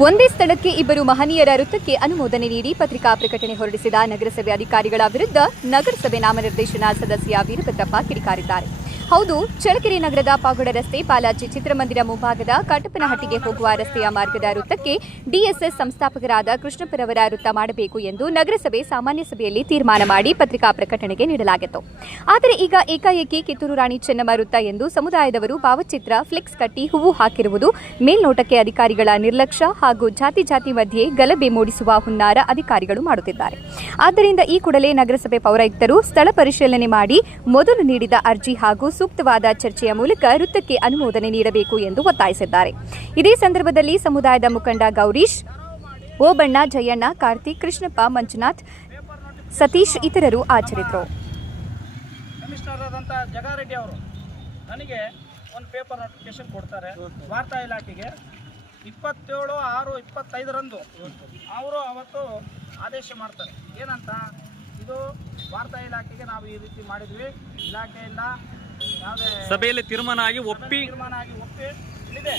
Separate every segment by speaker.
Speaker 1: ಒಂದೇ ಸ್ಥಳಕ್ಕೆ ಇಬ್ಬರು ಮಹನೀಯರ ವೃತ್ತಕ್ಕೆ ಅನುಮೋದನೆ ನೀಡಿ ಪತ್ರಿಕಾ ಪ್ರಕಟಣೆ ಹೊರಡಿಸಿದ ನಗರಸಭೆ ಅಧಿಕಾರಿಗಳ ವಿರುದ್ಧ ನಗರಸಭೆ ನಾಮನಿರ್ದೇಶನ ಸದಸ್ಯ ವೀರಭದ್ರಪ್ಪ ಕಿಡಿಕಾರಿದ್ದಾರೆ ಹೌದು, ಚಳ್ಳಕೆರೆ ನಗರದ ಪಾಗೋಡ ರಸ್ತೆ ಬಾಲಾಜಿ ಚಿತ್ರಮಂದಿರ ಮುಂಭಾಗದ ಕಟಪನಹಟ್ಟಿಗೆ ಹೋಗುವ ರಸ್ತೆಯ ಮಾರ್ಗದ ವೃತ್ತಕ್ಕೆ ಡಿಎಸ್ಎಸ್ ಸಂಸ್ಥಾಪಕರಾದ ಕೃಷ್ಣಪ್ಪರವರ ವೃತ್ತ ಮಾಡಬೇಕು ಎಂದು ನಗರಸಭೆ ಸಾಮಾನ್ಯ ಸಭೆಯಲ್ಲಿ ತೀರ್ಮಾನ ಮಾಡಿ ಪತ್ರಿಕಾ ಪ್ರಕಟಣೆಗೆ ನೀಡಲಾಗಿತ್ತು. ಆದರೆ ಈಗ ಏಕಾಏಕಿ ಕಿತ್ತೂರು ರಾಣಿ ಚೆನ್ನಮ್ಮ ವೃತ್ತ ಎಂದು ಸಮುದಾಯದವರು ಭಾವಚಿತ್ರ, ಫ್ಲೆಕ್ಸ್ ಕಟ್ಟಿ ಹೂವು ಹಾಕಿರುವುದು ಮೇಲ್ನೋಟಕ್ಕೆ ಅಧಿಕಾರಿಗಳ ನಿರ್ಲಕ್ಷ್ಯ ಹಾಗೂ ಜಾತಿ ಜಾತಿ ಮಧ್ಯೆ ಗಲಭೆ ಮೂಡಿಸುವ ಹುನ್ನಾರ ಅಧಿಕಾರಿಗಳು ಮಾಡುತ್ತಿದ್ದಾರೆ. ಆದ್ದರಿಂದ ಈ ಕೂಡಲೇ ನಗರಸಭೆ ಪೌರಾಯುಕ್ತರು ಸ್ಥಳ ಪರಿಶೀಲನೆ ಮಾಡಿ ಮೊದಲು ನೀಡಿದ ಅರ್ಜಿ ಹಾಗೂ ಸೂಕ್ತವಾದ ಚರ್ಚೆಯ ಮೂಲಕ ವೃತ್ತಕ್ಕೆ ಅನುಮೋದನೆ ನೀಡಬೇಕು ಎಂದು ಒತ್ತಾಯಿಸಿದ್ದಾರೆ. ಇದೇ ಸಂದರ್ಭದಲ್ಲಿ ಸಮುದಾಯದ ಮುಖಂಡ ಗೌರೀಶ್, ಓಬಣ್ಣ, ಜಯಣ್ಣ, ಕಾರ್ತಿಕ್, ಕೃಷ್ಣಪ್ಪ, ಮಂಜುನಾಥ್, ಸತೀಶ್ ಇತರರು
Speaker 2: ಆಚರಿತರು. ಜಗಾರೆಡ್ಡಿ ಅವರು ನನಗೆ ಒಂದು ಪೇಪರ್ ನೋಟಿಫಿಕೇಶನ್ ಕೊಡ್ತಾರೆ. ವಾರ್ತಾ ಇಲಾಖೆಗೆ ಇಪ್ಪತ್ತೇಳು ಆರು ಇಪ್ಪತ್ತೈದರಂದು ಅವರು ಅವತ್ತು ಆದೇಶ ಮಾಡ್ತಾರೆ. ಏನಂತ? ಇದು ವಾರ್ತಾ ಇಲಾಖೆಗೆ ನಾವು ಈ ರೀತಿ ಮಾಡಿದ್ವಿ. ಇಲಾಖೆಯಿಂದ
Speaker 3: ಸಭೆಯಲ್ಲಿ ತೀರ್ಮಾನ ಆಗಿ ಒಪ್ಪಿ
Speaker 2: ತೀರ್ಮಾನ ಆಗಿ ಒಪ್ಪಿ ಇದೆ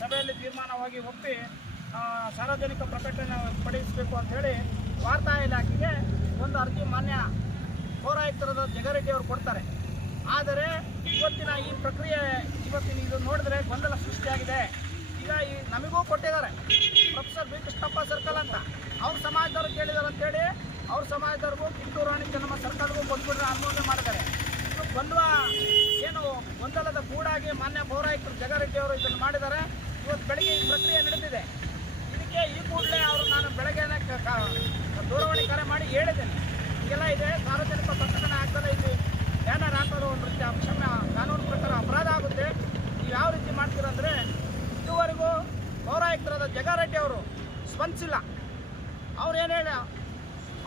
Speaker 2: ಸಭೆಯಲ್ಲಿ ತೀರ್ಮಾನವಾಗಿ ಒಪ್ಪಿ ಸಾರ್ವಜನಿಕ ಪ್ರಕಟಣೆ ಪಡಿಸಬೇಕು ಅಂತ ಹೇಳಿ ವಾರ್ತಾ ಇಲಾಖೆಗೆ ಒಂದು ಅರ್ಜಿ ಮಾನ್ಯ ಪೌರಾಯುಕ್ತರದ ಜಗರೆಡ್ಡಿ ಅವರು ಕೊಡ್ತಾರೆ. ಆದರೆ ಇವತ್ತಿನ ಈ ಪ್ರಕ್ರಿಯೆ ಇವತ್ತಿನ ಇದು ನೋಡಿದ್ರೆ ಗೊಂದಲ ಸೃಷ್ಟಿಯಾಗಿದೆ. ಈಗ ಈ ನಮಗೂ ಕೊಟ್ಟಿದ್ದಾರೆ. ಪ್ರೊಫೆಸರ್ ಬಿ ಕೃಷ್ಣಪ್ಪ ಸರ್ಕಲ್ ಅಂತ. ಅವ್ರ ಸಮಾಜದವ್ರು ಕೇಳಿದಾರೆ ಅಂತೇಳಿ ಅವ್ರ ಸಮಾಜದವ್ರಿಗೂ ಕಿತ್ತೂರು ರಾಣಿ ಚೆನ್ನಮ್ಮ ಸರ್ಕಲ್ಗೂ ಬಂದ್ಬಿಟ್ರೆ ಅನುಮೋದನೆ ಮಾಡಿದ್ದಾರೆ. ಗೊಂದಲ ಏನು ಗೊಂದಲದ ಗೂಡಾಗಿ ಮಾನ್ಯ ಪೌರಾಯುಕ್ತರು ಜಗರೆಡ್ಡಿ ಅವರು ಇದನ್ನು ಮಾಡಿದ್ದಾರೆ. ಇವತ್ತು ಬೆಳಗ್ಗೆ ಈ ಪ್ರಕ್ರಿಯೆ ನಡೆದಿದೆ. ಇದಕ್ಕೆ ಈ ಕೂಡಲೇ ಅವರು ನಾನು ಬೆಳಗ್ಗೆನೇ ದೂರವಾಣಿ ಕರೆ ಮಾಡಿ ಹೇಳಿದ್ದೇನೆ. ಹೀಗೆಲ್ಲ ಇದೆ. ಸಾರ್ವಜನಿಕ ಪ್ರಕಟಣೆ ಆಗ್ತದೆ ಇದು ಬ್ಯಾನರ್ ಹಾಕೋದು ಒಂದು ರೀತಿ ಅಕ್ಷಮ್ಯ ಕಾನೂನು ಪ್ರಕಾರ ಅಪರಾಧ ಆಗುತ್ತೆ. ನೀವು ಯಾವ ರೀತಿ ಮಾಡ್ತೀರಂದರೆ ಇದುವರೆಗೂ ಪೌರಾಯುಕ್ತರಾದ ಜಗಾರೆಡ್ಡಿ ಅವರು ಸ್ಪಂದಿಸಿಲ್ಲ. ಅವ್ರು ಏನು ಹೇಳ,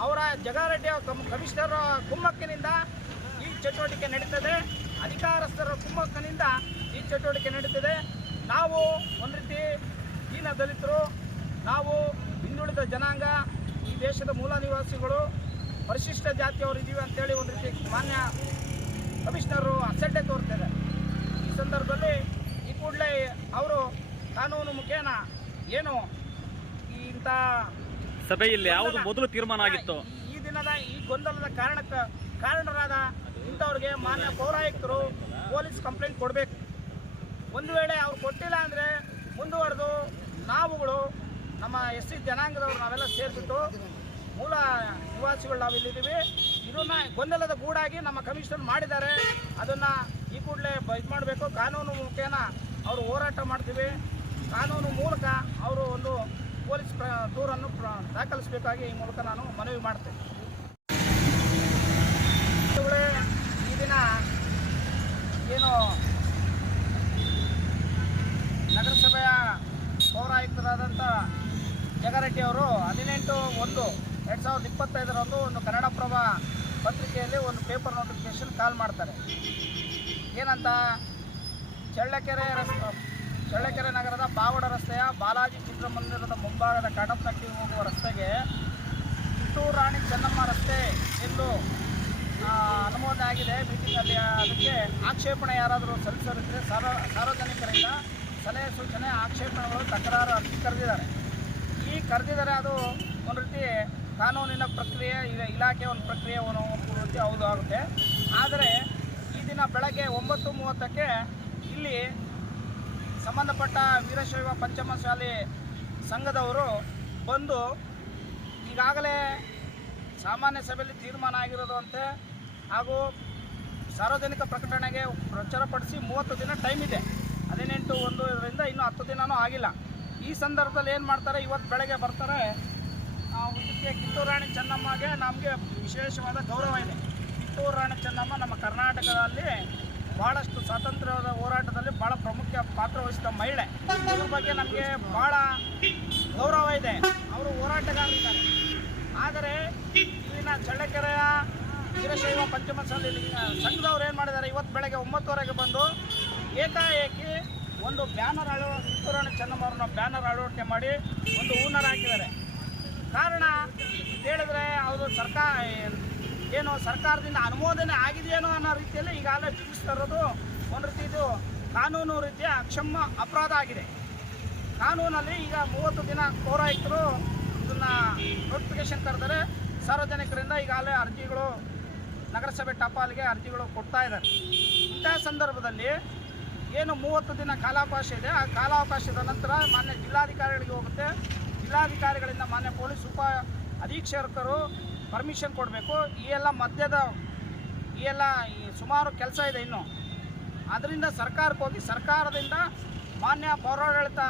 Speaker 2: ಅವರ ಜಗಾರೆಡ್ಡಿ ಕಮಿಷನರ್ ಕುಮ್ಮಕ್ಕಿನಿಂದ ಚಟುವಟಿಕೆ ನಡೀತದೆ. ಅಧಿಕಾರಸ್ಥರ ಕುಮ್ಮಕ್ಕನಿಂದ ಈ ಚಟುವಟಿಕೆ ನಡೀತದೆ. ನಾವು ಒಂದು ರೀತಿ ದೀನ ದಲಿತರು ನಾವು ಹಿಂದುಳಿದ ಜನಾಂಗ ಈ ದೇಶದ ಮೂಲ ನಿವಾಸಿಗಳು ಪರಿಶಿಷ್ಟ ಜಾತಿಯವರು ಇದ್ದೀವಿ ಅಂತೇಳಿ ಒಂದು ರೀತಿ ಮಾನ್ಯ ಕಮಿಷನರು ಅಸಡ್ಡೆ ತೋರ್ತಾರೆ ಈ ಸಂದರ್ಭದಲ್ಲಿ ಈ ಕೂಡಲೇ ಅವರು ಕಾನೂನು ಮುಖೇನ ಏನು ಈ ಇಂಥ
Speaker 3: ಸಭೆಯಲ್ಲಿ ಯಾವುದು ಮೊದಲು ತೀರ್ಮಾನ ಆಗಿತ್ತು?
Speaker 2: ಈ ದಿನದ ಈ ಗೊಂದಲದ ಕಾರಣಕ್ಕೆ ಕಾರಣರಾದ ಇಂಥವ್ರಿಗೆ ಮಾನ್ಯ ಪೌರಾಯುಕ್ತರು ಪೊಲೀಸ್ ಕಂಪ್ಲೇಂಟ್ ಕೊಡಬೇಕು. ಒಂದು ವೇಳೆ ಅವ್ರು ಕೊಟ್ಟಿಲ್ಲ ಅಂದರೆ ಮುಂದುವರೆದು ನಾವುಗಳು, ನಮ್ಮ ಎಸ್ ಸಿ ಜನಾಂಗದವರು ನಾವೆಲ್ಲ ಸೇರಿಬಿಟ್ಟು ಮೂಲ ನಿವಾಸಿಗಳು ನಾವು ಇಲ್ಲಿದ್ದೀವಿ ಇದನ್ನ ಗೊಂದಲದ ಗೂಡಾಗಿ ನಮ್ಮ ಕಮಿಷನರ್ ಮಾಡಿದ್ದಾರೆ. ಅದನ್ನು ಈ ಕೂಡಲೇ ಇದು ಮಾಡಬೇಕು. ಕಾನೂನು ಮುಖೇನ ಅವರು ಹೋರಾಟ ಮಾಡ್ತೀವಿ. ಕಾನೂನು ಮೂಲಕ ಅವರು ಒಂದು ಪೊಲೀಸ್ ಪ್ರ ದೂರನ್ನು ದಾಖಲಿಸಬೇಕಾಗಿ ಈ ಮೂಲಕ ನಾನು ಮನವಿ ಮಾಡ್ತೇನೆ ಇವುಗಳೇ ಈ ದಿನ ಏನು ನಗರಸಭೆಯ ಪೌರಾಯುಕ್ತರಾದಂಥ ಜಗರೆಡ್ಡಿ ಅವರು ಹದಿನೆಂಟು ಒಂದು, ಎರಡು ಸಾವಿರದ ಇಪ್ಪತ್ತೈದರಂದು ಒಂದು ಕನ್ನಡಪ್ರಭ ಪತ್ರಿಕೆಯಲ್ಲಿ ಒಂದು ಪೇಪರ್ ನೋಟಿಫಿಕೇಶನ್ ಕಾಲ್ ಮಾಡ್ತಾರೆ. ಏನಂತ? ಚಳ್ಳಕೆರೆ ರಸ್ತೆ ಚಳ್ಳಕೆರೆ ನಗರದ ಬಾವಡ ರಸ್ತೆಯ ಬಾಲಾಜಿ ಚಿತ್ರಮಂದಿರದ ಮುಂಭಾಗದ ಕಡಪನಟ್ಟಿ ಹೋಗುವ ರಸ್ತೆಗೆ ಕಿತ್ತೂರು ರಾಣಿ ಚೆನ್ನಮ್ಮ ರಸ್ತೆ ಎಂದು ಅನುಮೋದನೆ ಆಗಿದೆ. ಮೀಟಿಂಗಲ್ಲಿ ಅದಕ್ಕೆ ಆಕ್ಷೇಪಣೆ ಯಾರಾದರೂ ಸಲ್ಲಿಸಲಿದ್ದರೆ ಸಾರ್ವ, ಸಾರ್ವಜನಿಕರಿಂದ ಸಲಹೆ ಸೂಚನೆ, ಆಕ್ಷೇಪಣೆಗಳು, ತಕರಾರು ಕರೆದಿದ್ದಾರೆ. ಈ ಕರೆದಿದ್ದಾರೆ ಅದು ಒಂದು ರೀತಿ ಕಾನೂನಿನ ಪ್ರಕ್ರಿಯೆ ಇಲಾಖೆ ಒಂದು ಪ್ರಕ್ರಿಯೆ ಒಂದು ರೀತಿ ಹೌದು ಆಗುತ್ತೆ. ಆದರೆ ಈ ದಿನ ಬೆಳಗ್ಗೆ ಒಂಬತ್ತು ಮೂವತ್ತಕ್ಕೆ ಇಲ್ಲಿ ಸಂಬಂಧಪಟ್ಟ ವೀರಶೈವ ಪಂಚಮಶಾಲಿ ಸಂಘದವರು ಬಂದು ಈಗಾಗಲೇ ಸಾಮಾನ್ಯ ಸಭೆಯಲ್ಲಿ ತೀರ್ಮಾನ ಆಗಿರೋದು ಅಂತೆ ಹಾಗೂ ಸಾರ್ವಜನಿಕ ಪ್ರಕಟಣೆಗೆ ಪ್ರಚಾರಪಡಿಸಿ ಮೂವತ್ತು ದಿನ ಟೈಮ್ ಇದೆ. ಹದಿನೆಂಟು ಒಂದು ಇದರಿಂದ ಇನ್ನೂ ಹತ್ತು ದಿನವೂ ಆಗಿಲ್ಲ. ಈ ಸಂದರ್ಭದಲ್ಲಿ ಏನು ಮಾಡ್ತಾರೆ? ಇವತ್ತು ಬೆಳಗ್ಗೆ ಬರ್ತಾರೆ. ಇದಕ್ಕೆ ಕಿತ್ತೂರು ರಾಣಿ ಚೆನ್ನಮ್ಮಗೆ ನಮಗೆ ವಿಶೇಷವಾದ ಗೌರವ ಇದೆ. ಕಿತ್ತೂರು ರಾಣಿ ಚೆನ್ನಮ್ಮ ನಮ್ಮ ಕರ್ನಾಟಕದಲ್ಲಿ ಭಾಳಷ್ಟು ಸ್ವಾತಂತ್ರ್ಯದ ಹೋರಾಟದಲ್ಲಿ ಭಾಳ ಪ್ರಮುಖ ಪಾತ್ರ ವಹಿಸಿದ ಮಹಿಳೆ. ಇದ್ರ ಬಗ್ಗೆ ನಮಗೆ ಭಾಳ ಗೌರವ ಇದೆ. ಅವರು ಹೋರಾಟಗಾರರಿದ್ದಾರೆ. ಆದರೆ ಇಲ್ಲಿನ ಚಳ್ಳಕೆರೆಯ ವೀರಶೈವ ಪಂಚಮಸಾಲಿ ಸಂಘದವ್ರು ಏನು ಮಾಡಿದ್ದಾರೆ? ಇವತ್ತು ಬೆಳಗ್ಗೆ ಒಂಬತ್ತುವರೆಗೆ ಬಂದು ಏಕಾಏಕಿ ಒಂದು ಬ್ಯಾನರ್ ಅಳವ ಕಿತ್ತೂರಣ ಚೆನ್ನಮ್ಮವ್ರನ್ನ ಬ್ಯಾನರ್ ಅಳವಡಿಕೆ ಮಾಡಿ ಒಂದು ಹೂನರ್ ಹಾಕಿದ್ದಾರೆ. ಕಾರಣ ಹೇಳಿದ್ರೆ ಅವರು ಸರ್ಕಾರ ಏನು ಸರ್ಕಾರದಿಂದ ಅನುಮೋದನೆ ಆಗಿದೆಯೇನೋ ಅನ್ನೋ ರೀತಿಯಲ್ಲಿ ಈಗಾಗಲೇ ತಿಳಿಸ್ತಾ ಇರೋದು ಒಂದು ರೀತಿ ಇದು ಕಾನೂನು ರೀತಿಯ ಅಕ್ಷಮ್ಯ ಅಪರಾಧ ಆಗಿದೆ. ಕಾನೂನಲ್ಲಿ ಈಗ ಮೂವತ್ತು ದಿನ ಪೌರಾಯುಕ್ತರು ಇದನ್ನು ನೋಟಿಫಿಕೇಶನ್ ಕರೆದರೆ ಸಾರ್ವಜನಿಕರಿಂದ ಈಗಾಗಲೇ ಅರ್ಜಿಗಳು ನಗರಸಭೆ ಟಪಾಲ್ಗೆ ಅರ್ಜಿಗಳು ಕೊಡ್ತಾ ಇದ್ದಾರೆ. ಇಂತಹ ಸಂದರ್ಭದಲ್ಲಿ ಏನು ಮೂವತ್ತು ದಿನ ಕಾಲಾವಕಾಶ ಇದೆ. ಆ ಕಾಲಾವಕಾಶದ ನಂತರ ಮಾನ್ಯ ಜಿಲ್ಲಾಧಿಕಾರಿಗಳಿಗೆ ಹೋಗುತ್ತೆ. ಜಿಲ್ಲಾಧಿಕಾರಿಗಳಿಂದ ಮಾನ್ಯ ಪೊಲೀಸ್ ಉಪ ಅಧೀಕ್ಷಕರು ಪರ್ಮಿಷನ್ ಕೊಡಬೇಕು. ಈ ಎಲ್ಲ ಮಧ್ಯದ ಈ ಎಲ್ಲ ಸುಮಾರು ಕೆಲಸ ಇದೆ ಇನ್ನು. ಅದರಿಂದ ಸರ್ಕಾರಕ್ಕೆ ಹೋಗಿ ಸರ್ಕಾರದಿಂದ ಮಾನ್ಯ ಪೌರಾಡಳಿತ